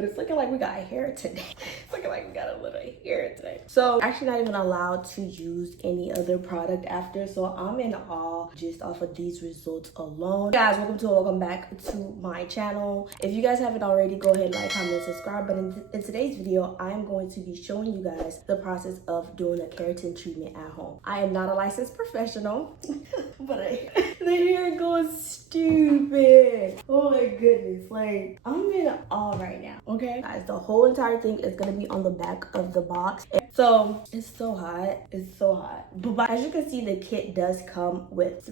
But it's looking like we got hair today. It's looking like we got a little hair today. So actually not even allowed to use any other product after. So I'm in awe just off of these results alone. Guys, welcome back to my channel. If you guys haven't already, go ahead, like, comment, subscribe. But in today's video, I am going to be showing you guys the process of doing a keratin treatment at home. I am not a licensed professional, but the hair goes stupid. Oh my goodness, like I'm in awe right now. Okay guys, the whole entire thing is gonna be on the back of the box. So it's so hot, but as you can see, the kit does come with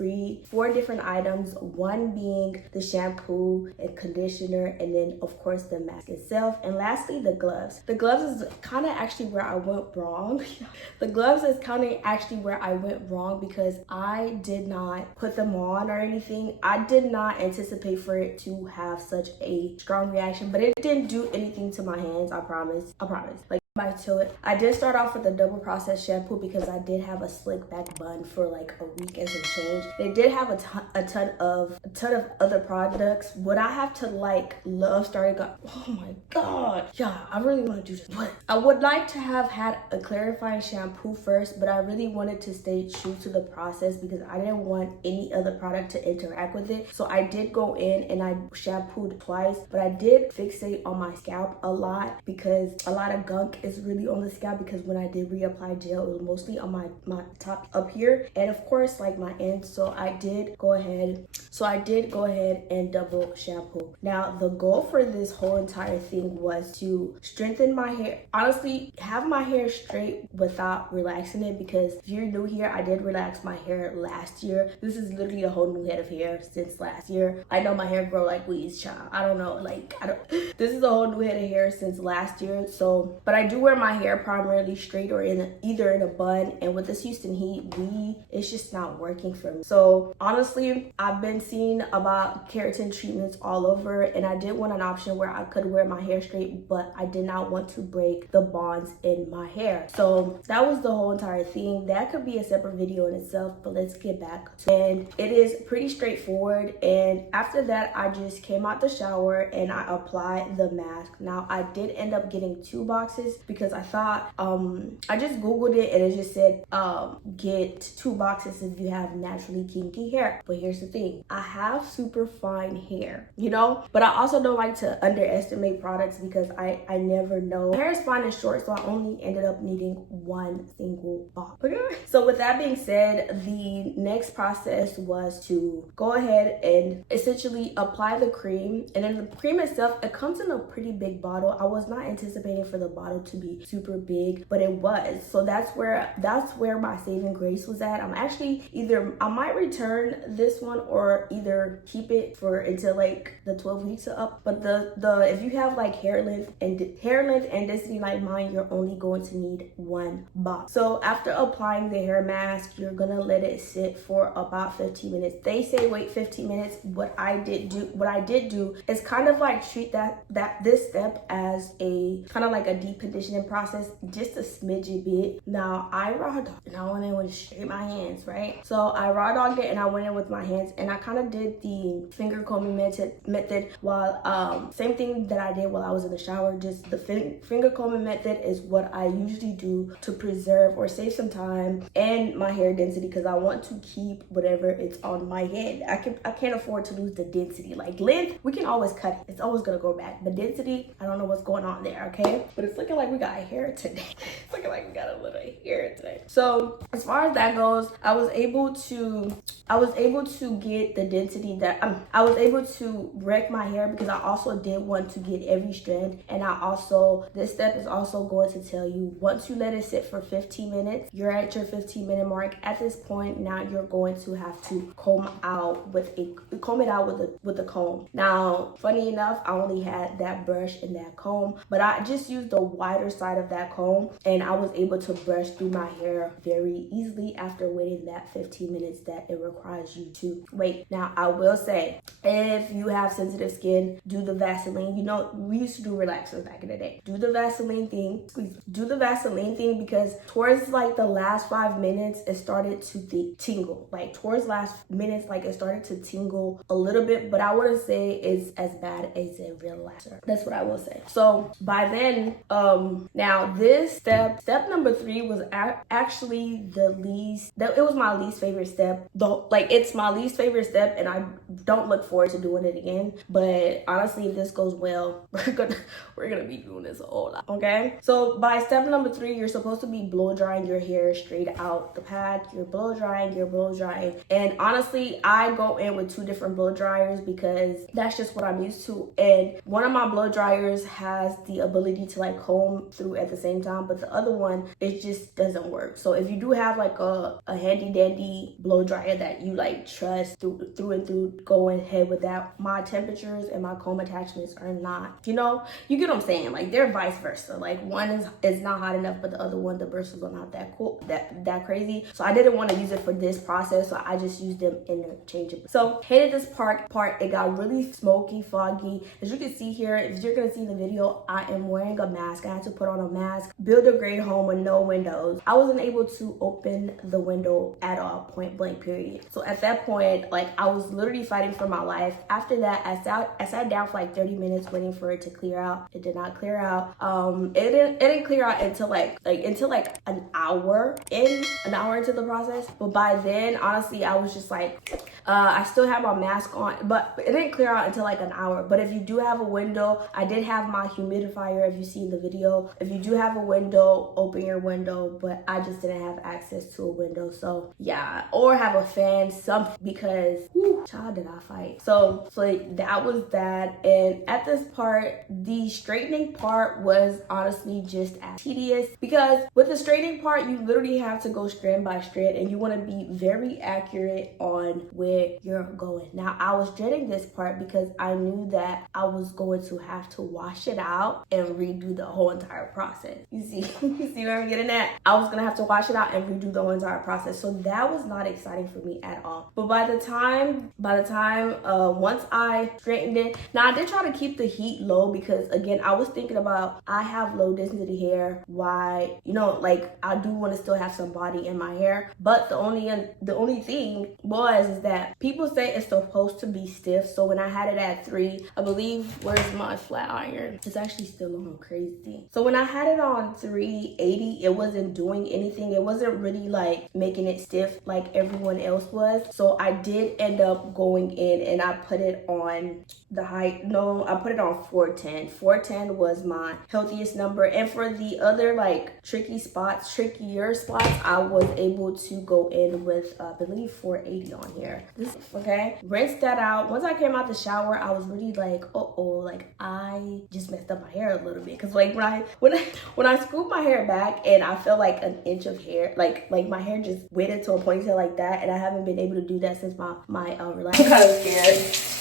four different items, one being the shampoo and conditioner, and then of course the mask itself, and lastly the gloves. The gloves is kind of actually where I went wrong. The gloves is kind of actually where I went wrong because I did not put them on or anything. I did not anticipate for it to have such a strong reaction, but it didn't do anything to my hands. I promise. Like, back to it, I did start off with a double process shampoo because I did have a slick back bun for like a week and some change. They did have a ton of other products. What I have to love starting up, oh my god, yeah, I really want to do this, but I would like to have had a clarifying shampoo first, but I really wanted to stay true to the process because I didn't want any other product to interact with it. So I did go in and I shampooed twice, but I did fixate on my scalp a lot because a lot of gunk is really on the scalp, because when I did reapply gel, it was mostly on my top up here and of course like my ends. So I did go ahead and double shampoo. Now the goal for this whole entire thing was to strengthen my hair, honestly have my hair straight without relaxing it, because if you're new here, I did relax my hair last year. This is literally a whole new head of hair since last year. I know my hair grow like weeds, child. I don't know, this is a whole new head of hair since last year. So but I do wear my hair primarily straight or either in a bun, and with this Houston heat, it's just not working for me. So honestly, I've been seeing about keratin treatments all over, and I did want an option where I could wear my hair straight, but I did not want to break the bonds in my hair. So that was the whole entire thing. That could be a separate video in itself, but let's get back to it. And it is pretty straightforward. And after that, I just came out the shower and I applied the mask. Now I did end up getting 2 boxes because I thought I just googled it and it just said get 2 boxes if you have naturally kinky hair. But here's the thing, I have super fine hair, you know, but I also don't like to underestimate products because I never know. My hair is fine and short, so I only ended up needing 1 single box. Okay, so with that being said, the next process was to go ahead and essentially apply the cream, and then the cream itself, it comes in a pretty big bottle. I was not anticipating for the bottle to be super big, but it was. So that's where my saving grace was at. I'm actually I might return this one or either keep it for until like the 12 weeks are up. But the if you have like hair length and density like mine, you're only going to need 1 box. So after applying the hair mask, you're gonna let it sit for about 15 minutes. They say wait 15 minutes. What I did do is kind of like treat this step as a kind of like a deep conditioning process, just a smidgy bit. Now I raw dogged and I went in with straight my hands, right? So I raw dogged it and I went in with my hands, and I kind of did the finger combing method while same thing that I did while I was in the shower. Just the finger combing method is what I usually do to preserve or save some time and my hair density, because I want to keep whatever it's on my head. I can't afford to lose the density. Like length, we can always cut it, it's always gonna go back, but density, I don't know what's going on there. Okay, but it's looking like we got hair today. It's looking like we got a little hair today. So as far as that goes, I was able to get the density that I was able to wreck my hair, because I also did want to get every strand. And this step is also going to tell you, once you let it sit for 15 minutes, you're at your 15-minute mark. At this point, now you're going to have to comb it out with a comb. Now, funny enough, I only had that brush and that comb, but I just used the wide wider side of that comb, and I was able to brush through my hair very easily after waiting that 15 minutes that it requires you to wait. Now, I will say, if you have sensitive skin, do the Vaseline. You know, we used to do relaxers back in the day. Do the Vaseline thing. Do the Vaseline thing, because towards like the last 5 minutes, it started to tingle. Like towards last minutes, like it started to tingle a little bit, but I wouldn't say it's as bad as a relaxer. That's what I will say. So by then, now this step number 3 was actually it was my least favorite step. Though, like, it's my least favorite step, and I don't look forward to doing it again. But honestly, if this goes well, we're gonna be doing this a whole lot. Okay. So by step number 3, you're supposed to be blow drying your hair straight out the pad. You're blow drying. And honestly, I go in with 2 different blow dryers because that's just what I'm used to. And one of my blow dryers has the ability to like comb through at the same time, but the other one, it just doesn't work. So if you do have like a handy dandy blow dryer that you like trust through and through, go ahead with that. My temperatures and my comb attachments are not, you know, you get what I'm saying? Like they're vice versa. Like one is not hot enough, but the other one, the bristles are not that cool, that crazy. So I didn't want to use it for this process, so I just used them interchangeably. So hated this part, it got really smoky, foggy. As you can see here, if you're gonna see the video, I am wearing a mask. I had to put on a mask, build a great home with no windows. I wasn't able to open the window at all, point blank period. So at that point, like I was literally fighting for my life. After that, I sat down for like 30 minutes waiting for it to clear out. It did not clear out. It didn't clear out until like an hour into the process. But by then, honestly, I was just like, I still had my mask on, but it didn't clear out until like an hour. But if you do have a window, I did have my humidifier, if you see the video. If you do have a window, open your window, but I just didn't have access to a window. So yeah, or have a fan, something, because child, did I fight. So that was that. And at this part, the straightening part was honestly just as tedious, because with the straightening part, you literally have to go strand by strand, and you want to be very accurate on where you're going. Now, I was dreading this part because I knew that I was going to have to wash it out and redo the whole entire process. You see where I'm getting at? I was gonna have to wash it out and redo the whole entire process. So that was not exciting for me at all. But by the time once I straightened it, now I did try to keep the heat low, because again, I was thinking about, I have low density hair. Why, you know, like I do want to still have some body in my hair. But the only thing is that people say it's supposed to be stiff. So when I had it at 3, I believe, where's my flat iron? It's actually still on, crazy. So when I had it on 380, it wasn't doing anything. It wasn't really like making it stiff like everyone else was. So I did end up going in and I put it on I put it on 410. 410 was my healthiest number. And for the other like trickier spots, I was able to go in with I believe 480 on here. Okay, rinse that out. Once I came out the shower, I was really like, like I just messed up my hair a little bit, because like when I scooped my hair back and I felt like an inch of hair, like my hair just went into a ponytail like that, and I haven't been able to do that since my relax. I'm kind of scared.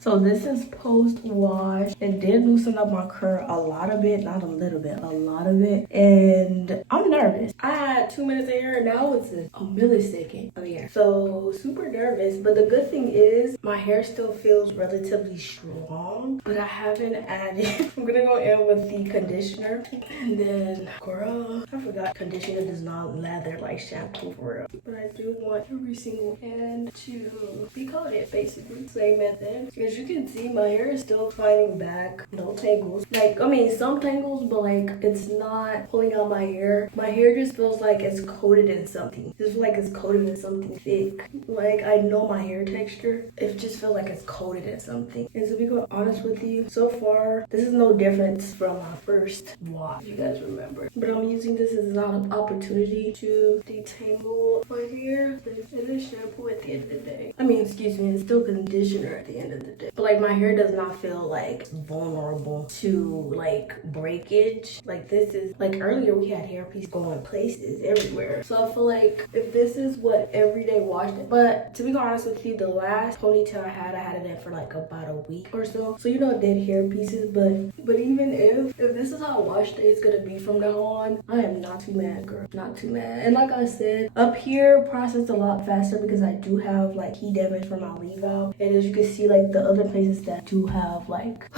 So this is post-wash. It did loosen up my curl a lot of it, not a little bit, a lot of it. And I'm nervous. I had 2 minutes of hair, now it's a millisecond of hair. So super nervous, but the good thing is my hair still feels relatively strong, but I haven't added. I'm gonna go in with the conditioner. And then, girl, I forgot conditioner does not lather like shampoo for real. But I do want every single hand to be coated, basically. Same method. As you can see, my hair is still fighting back. No tangles. Like, I mean, some tangles, but like, it's not pulling out my hair. My hair just feels like it's coated in something. Just like it's coated in something thick. Like, I know my hair texture. It just feels like it's coated in something. And to be quite honest with you, so far, this is no difference from my first wash, if you guys remember. But I'm using this as an opportunity to detangle my hair. It is shampoo at the end of the day. I mean, excuse me, it's still conditioner at the end of the day. with it. But like my hair does not feel like vulnerable to like breakage. Like this is like earlier we had hairpiece going places everywhere. So I feel like if this is what everyday wash, but to be honest with you, the last ponytail I had it in for like about a week or so. So you know it did hair pieces, but even if this is how wash day is gonna be from now on, I am not too mad, girl. Not too mad. And like I said, up here processed a lot faster because I do have like heat damage from my leave out. And as you can see, like the other places that do have like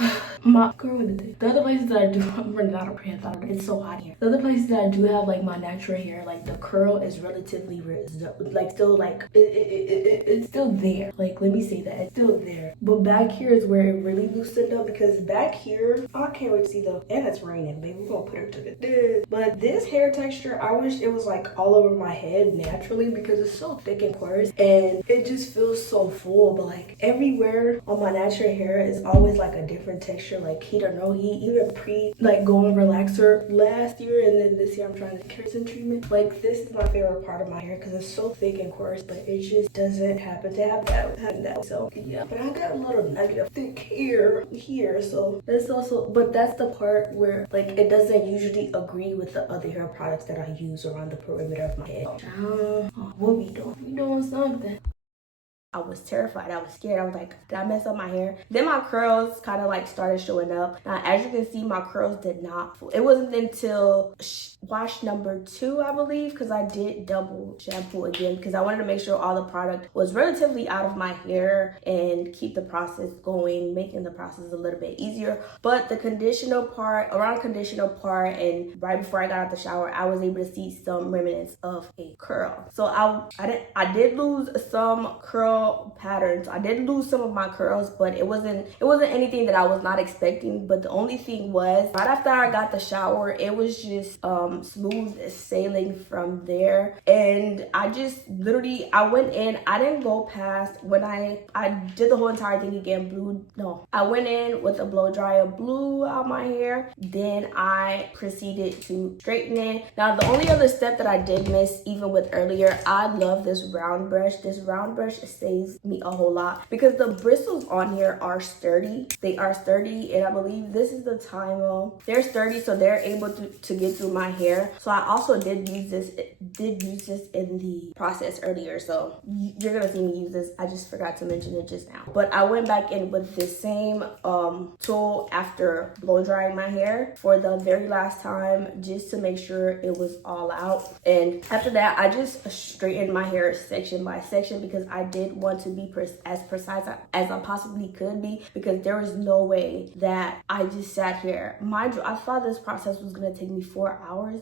my girl with the other places that I do, I'm running out of breath. It's so hot here. The other places that I do have like my natural hair, like the curl is relatively like still like it's still there. Like let me say that it's still there. But back here is where it really loosened up because back here, oh, I can't wait to see and it's raining, baby. We're gonna put her to this. But this hair texture, I wish it was like all over my head naturally because it's so thick and coarse and it just feels so full. But like everywhere on my natural hair is always like a different texture, like heat or no heat. Even pre like going relaxer last year and then this year I'm trying the keratin treatment. Like this is my favorite part of my hair because it's so thick and coarse, but it just doesn't happen to have that. So yeah, but I got a little negative thick hair here, so that's also, but that's the part where like it doesn't usually agree with the other hair products that I use around the perimeter of my head. What we doing? We doing something. I was terrified. I was scared. I was like, did I mess up my hair? Then my curls kind of like started showing up. Now, as you can see, my curls did not. It wasn't until wash number 2, I believe, because I did double shampoo again because I wanted to make sure all the product was relatively out of my hair and keep the process going, making the process a little bit easier. But the conditioner part, around conditioner part, and right before I got out the shower, I was able to see some remnants of a curl. So I did lose some curl patterns. I did lose some of my curls, but it wasn't anything that I was not expecting. But the only thing was right after I got the shower, it was just smooth sailing from there. And I just literally, I went in, I didn't go past when I did the whole entire thing again. I went in with a blow dryer, blew out my hair, then I proceeded to straighten it. Now the only other step that I did miss, even with earlier, I love this round brush. This round brush saves me a whole lot because the bristles on here are sturdy. They are sturdy, and I believe this is the Tymo. They're sturdy, so they're able to get through my hair. So I also did use this in the process earlier, so you're gonna see me use this. I just forgot to mention it just now, but I went back in with the same tool after blow drying my hair for the very last time just to make sure it was all out. And after that, I just straightened my hair section by section because I did want to be as precise as I possibly could be because there was no way that I just sat here. Mind you, I thought this process was gonna take me 4 hours,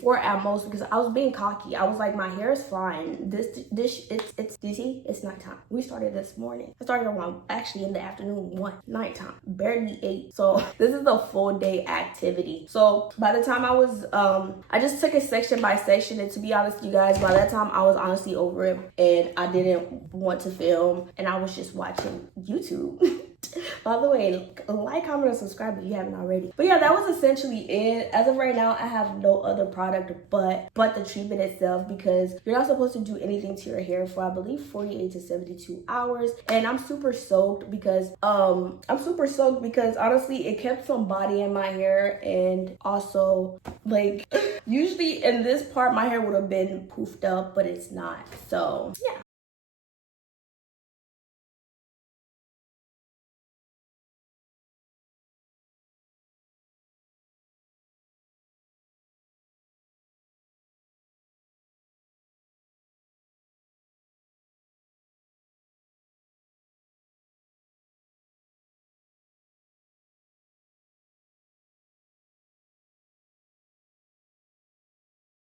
4 at most, because I was being cocky. I was like, my hair is fine. It's nighttime. We started this morning. I started around actually in the afternoon, nighttime, barely 8. So this is a full day activity. So by the time I was, I just took it section by section, and to be honest, you guys, by that time I was honestly over it, and I didn't want to film, and I was just watching YouTube. By the way, like, comment, and subscribe if you haven't already. But yeah, that was essentially it. As of right now, I have no other product but the treatment itself because you're not supposed to do anything to your hair for, I believe, 48 to 72 hours. And I'm super soaked because honestly, it kept some body in my hair, and also like usually in this part my hair would have been poofed up, but it's not. So yeah.